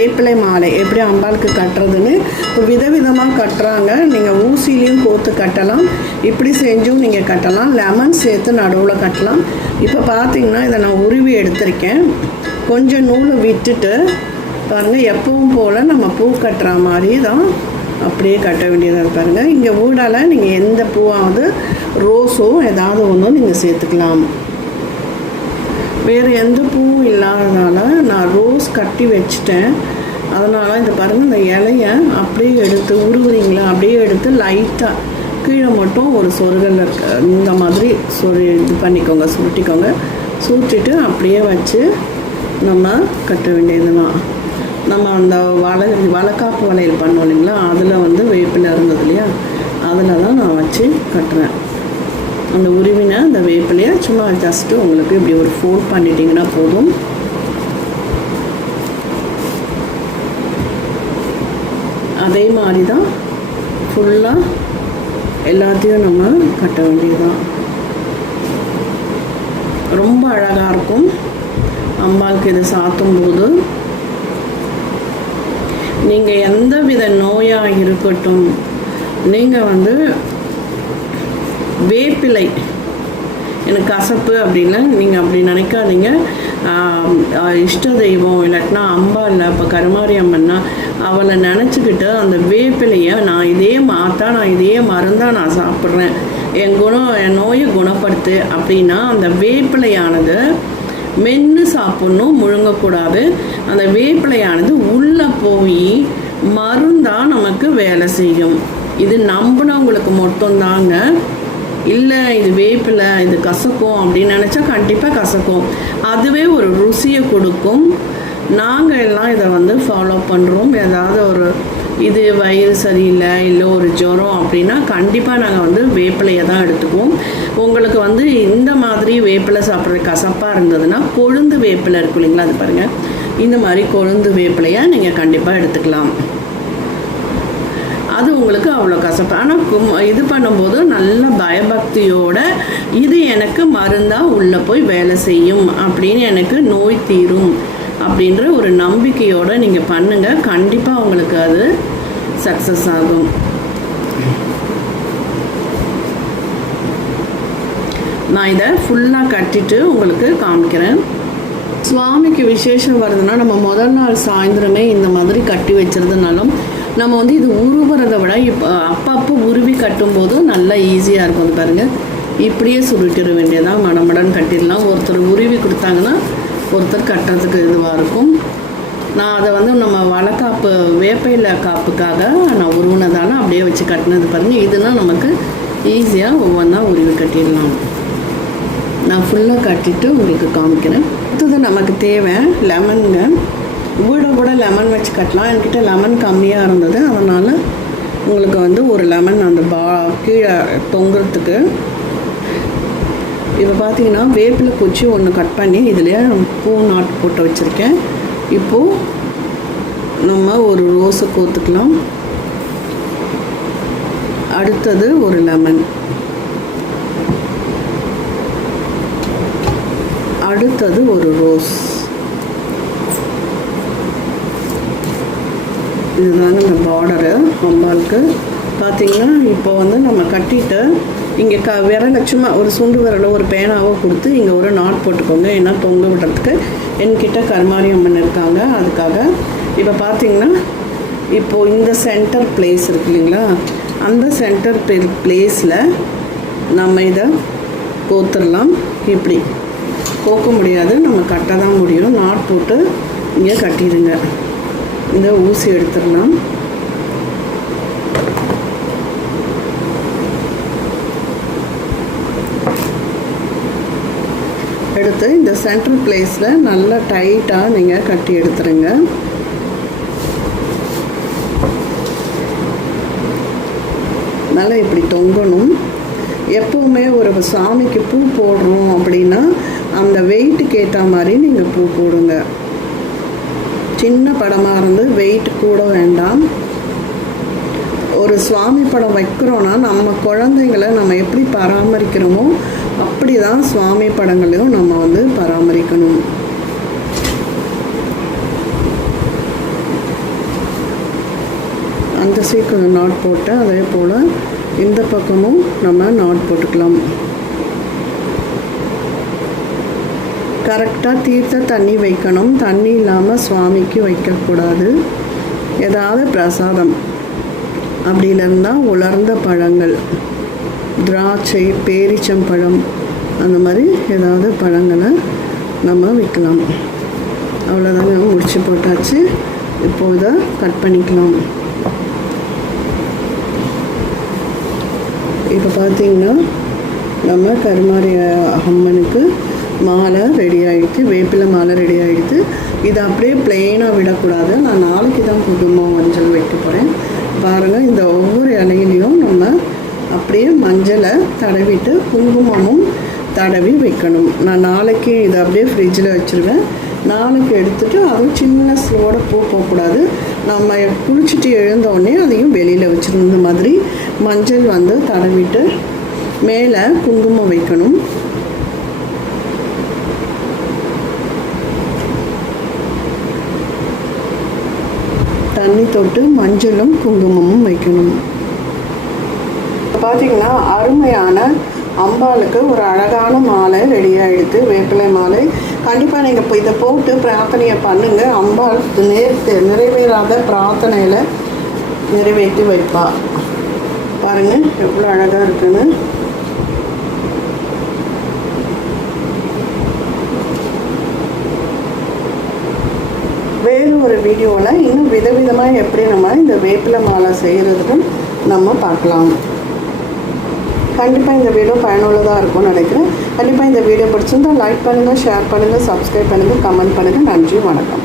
வேப்பிலை மாலை எப்படி அம்பாளுக்கு கட்டுறதுன்னு விதவிதமாக கட்டுறாங்க. நீங்கள் ஊசிலையும் கோத்து கட்டலாம், இப்படி செஞ்சும் நீங்கள் கட்டலாம், லெமன் சேர்த்து நடுவில் கட்டலாம். இப்போ பார்த்தீங்கன்னா இதை நான் உருவி எடுத்திருக்கேன். கொஞ்சம் நூலை விட்டுட்டு பாருங்கள், எப்பவும் போல் நம்ம பூ கட்டுற மாதிரி தான் அப்படியே கட்ட வேண்டியதாக பாருங்கள். இங்கே ஊடால் நீங்கள் எந்த பூவாவது ரோஸோ ஏதாவது ஒன்றும் நீங்கள் சேர்த்துக்கலாம். வேறு எந்த பூவும் இல்லாததால் நான் ரோஸ் கட்டி வச்சுட்டேன். அதனால் இந்த பாருங்கள், இந்த இலையை அப்படியே எடுத்து உருவுறீங்களா, அப்படியே எடுத்து லைட்டாக கீழே மட்டும் ஒரு சொருகல் இருக்க இந்த மாதிரி இது பண்ணிக்கோங்க, சுருட்டிக்கோங்க. சுருட்டிட்டு அப்படியே வச்சு நம்ம கட்ட வேண்டியதுதான். நம்ம அந்த வளைக்காப்பு வளையல் பண்ணோம் இல்லைங்களா, அதில் வேப்பிலை இருந்தது இல்லையா, அதில் தான் நான் வச்சு கட்டுறேன். அந்த உருவினை அந்த வேப்பிலையை சும்மா ஜஸ்ட்டு உங்களுக்கு இப்படி ஒரு ஃபோல்ட் பண்ணிட்டீங்கன்னா போதும். அதே மாதிரி தான் ஃபுல்லாக எல்லாத்தையும் நம்ம கட்ட வேண்டியதுதான். ரொம்ப அழகாக இருக்கும் அம்பாளுக்கு இதை சாத்தும்போது. நீங்கள் எந்த வித நோயாக இருக்கட்டும், நீங்கள் வேப்பிலை எனக்கு கசப்பு அப்படின்னா நீங்கள் அப்படி நினைக்காதீங்க. இஷ்ட தெய்வம் இல்லாட்டினா அம்பா இல்லை, இப்போ கருமாரி அம்மன்னா அவளை நினச்சிக்கிட்டு அந்த வேப்பிலையை நான் இதே மருந்தாக நான் சாப்பிட்றேன், என் நோயை குணப்படுத்து அப்படின்னா அந்த வேப்பிலையானது மென்று சாப்பிட்ணும், முழுங்கக்கூடாது. அந்த வேப்பிலையானது உள்ளே போய் மருந்தாக நமக்கு வேலை செய்யும். இது நம்பினவங்களுக்கு மட்டும்தாங்க. இல்லை இது வேப்பிலை இது கசக்கும் அப்படின்னு நினச்சா கண்டிப்பாக கசக்கும். அதுவே ஒரு ருசியை கொடுக்கும். நாங்கள் எல்லாம் இதை ஃபாலோ பண்ணுறோம். ஏதாவது ஒரு இது வயிறு சரியில்லை, இல்லை ஒரு ஜுரம் அப்படின்னா கண்டிப்பாக நாங்கள் வேப்பிலையை தான் எடுத்துக்குவோம். உங்களுக்கு இந்த மாதிரி வேப்பிலை சாப்பிட்ற கசப்பாக இருந்ததுன்னா கொழுந்து வேப்பிலை இருக்கும் இல்லைங்களா, அது பாருங்கள், இந்த மாதிரி கொழுந்து வேப்பிலையை நீங்கள் கண்டிப்பாக எடுத்துக்கலாம். அது உங்களுக்கு அவ்வளோ கசப்பு. ஆனால் இது பண்ணும்போது நல்ல பயபக்தியோட இது எனக்கு மருந்தாக உள்ளே போய் வேலை செய்யும், அப்படின்னு எனக்கு நோய் தீரும் அப்படின்ற ஒரு நம்பிக்கையோடு நீங்கள் பண்ணுங்கள். கண்டிப்பாக உங்களுக்கு அது சக்ஸஸ் ஆகும். நான் இதை ஃபுல்லாக கட்டிட்டு உங்களுக்கு காமிக்கிறேன். சுவாமிக்கு விசேஷம் வருதுன்னா நம்ம முதல் நாள் சாயந்தரமே இந்த மாதிரி கட்டி வச்சுருந்தனாலும் நம்ம இது உருவுறதை விட இப்போ அப்பப்போ உருவி கட்டும்போது நல்லா ஈஸியாக இருக்கும். அது பாருங்கள், இப்படியே சுருட்டிட வேண்டியதான், மடமடன் கட்டிடலாம். ஒருத்தர் உருவி கொடுத்தாங்கன்னா ஒருத்தர் கட்டுறதுக்கு இதுவாக இருக்கும். நான் அதை நம்ம வளைக்காப்பு வேப்பையில் காப்புக்காக நான் உருவினதால அப்படியே வச்சு கட்டினது பாருங்கள். இதுனா நமக்கு ஈஸியாக ஒவ்வொன்றா உருவி கட்டிடலாம். நான் ஃபுல்லாக கட்டிட்டு உங்களுக்கு காமிக்கிறேன். அடுத்தது நமக்கு தேவை லெமனுங்க. கூட லெமன் வச்சு கட்டலாம். என்கிட்ட லெமன் கம்மியாக இருந்தது, அதனால் உங்களுக்கு ஒரு லெமன் அந்த கீழே தொங்குறதுக்கு. இப்போ பார்த்தீங்கன்னா வேப்பிலை குச்சி ஒன்று கட் பண்ணி இதுலேயே பூ நாட்டு போட்டு வச்சுருக்கேன். இப்போது நம்ம ஒரு ரோஸை கோத்துக்கலாம். அடுத்தது ஒரு லெமன், அடுத்தது ஒரு ரோஸ். இதுதாங்க இந்த பார்டரு அம்பாளுக்கு. பார்த்திங்கன்னா இப்போ நம்ம கட்டிட்டு இங்கே விரலை சும்மா ஒரு சுண்டு விரலோ ஒரு பேனாவோ கொடுத்து இங்கே ஒரு நாட் போட்டுக்கோங்க. ஏன்னா தொங்க விடுறதுக்கு என்கிட்ட கருமாரி அம்மன் இருக்காங்க, அதுக்காக. இப்போ பார்த்திங்கன்னா இப்போது இந்த சென்டர் பிளேஸ் இருக்கு இல்லைங்களா, அந்த சென்டர் பிளேஸில் நம்ம இதை கோத்துடலாம். இப்படி கோக்க முடியாது, நம்ம கட்ட தான் முடியும். நாட் போட்டு இங்கே கட்டிடுங்க. இந்த ஊசி எடுத்துடலாம். எடுத்து இந்த சென்ட்ரல் பிளேஸில் நல்லா டைட்டாக நீங்கள் கட்டி எடுத்துருங்க. நல்லா இப்படி தொங்கணும். எப்போவுமே ஒரு சாமிக்கு பூ போடுறோம் அப்படின்னா அந்த வெயிட்டுக்கு ஏற்ற மாதிரி நீங்கள் பூ போடுங்க. சின்ன படமாக இருந்து வெயிட் கூட வேண்டாம். ஒரு சுவாமி படம் வைக்கிறோன்னா நம்ம குழந்தைங்களை நம்ம எப்படி பராமரிக்கிறோமோ அப்படி தான் சுவாமி படங்களையும் நம்ம பராமரிக்கணும். நாட் போட்டு அதே போல் இந்த பக்கமும் நம்ம நாட் போட்டுக்கலாம். கரெக்டாக தீர்த்த தண்ணி வைக்கணும். தண்ணி இல்லாமல் சுவாமிக்கு வைக்கக்கூடாது. ஏதாவது பிரசாதம் அப்படி இல்லைன்னா உலர்ந்த பழங்கள், திராட்சை, பேரிச்சம்பழம், அந்த மாதிரி ஏதாவது பழங்களை நம்ம வைக்கலாம். அவ்வளோதாங்க, முடிச்சு போட்டாச்சு. இப்போ இதை கட் பண்ணிக்கலாம். இப்போ பார்த்திங்கன்னா நம்ம கருமாரி அம்மனுக்கு மாலை ரெடி ஆகிடுது, வேப்பிலை மாலை ரெடி ஆகிடுது. இதை அப்படியே பிளெயினாக விடக்கூடாது. நான் நாளைக்கு தான் குங்குமம் மஞ்சள் வைக்க போகிறேன். பாருங்கள், இந்த ஒவ்வொரு இலையிலையும் நம்ம அப்படியே மஞ்சளை தடவிட்டு குங்குமமும் தடவி வைக்கணும். நான் நாளைக்கு இதை அப்படியே ஃப்ரிட்ஜில் வச்சுருவேன். நாளைக்கு எடுத்துகிட்டு அதுவும் சின்ன ஸ்லோட பூ போகக்கூடாது. நம்ம குளிச்சுட்டு எழுந்தோடனே அதையும் வெளியில் வச்சிடணும். இந்த மாதிரி மஞ்சள் வந்து தடவிட்டு மேலே குங்குமம் வைக்கணும். தண்ணி தொட்டு மஞ்சளும் குங்குமமும் வைக்கணும். பார்த்திங்கன்னா அருமையான அம்பாளுக்கு ஒரு அழகான மாலை ரெடி ஆகிடுது, வேப்பிலை மாலை. கண்டிப்பாக நீங்கள் இப்போ இதை போட்டு பிரார்த்தனையை பண்ணுங்கள். அம்பாள் நிறைவேறாத பிரார்த்தனையில் நிறைவேற்றி வைப்பா. பாருங்கள் எவ்வளோ அழகாக இருக்குன்னு. வேறு ஒரு வீடியோவில் இன்னும் விதவிதமாக எப்படி நம்ம இந்த வேப்பிலை மாலை செய்கிறதுக்கும் நம்ம பார்க்கலாம். கண்டிப்பாக இந்த வீடியோ பயனுள்ளதாக இருக்கும்னு நினைக்கிறேன். கண்டிப்பாக இந்த வீடியோ பிடிச்சிருந்தால் லைக் பண்ணுங்கள், ஷேர் பண்ணுங்கள், சப்ஸ்கிரைப் பண்ணுங்கள், கமெண்ட் பண்ணுங்கள். நன்றி, வணக்கம்.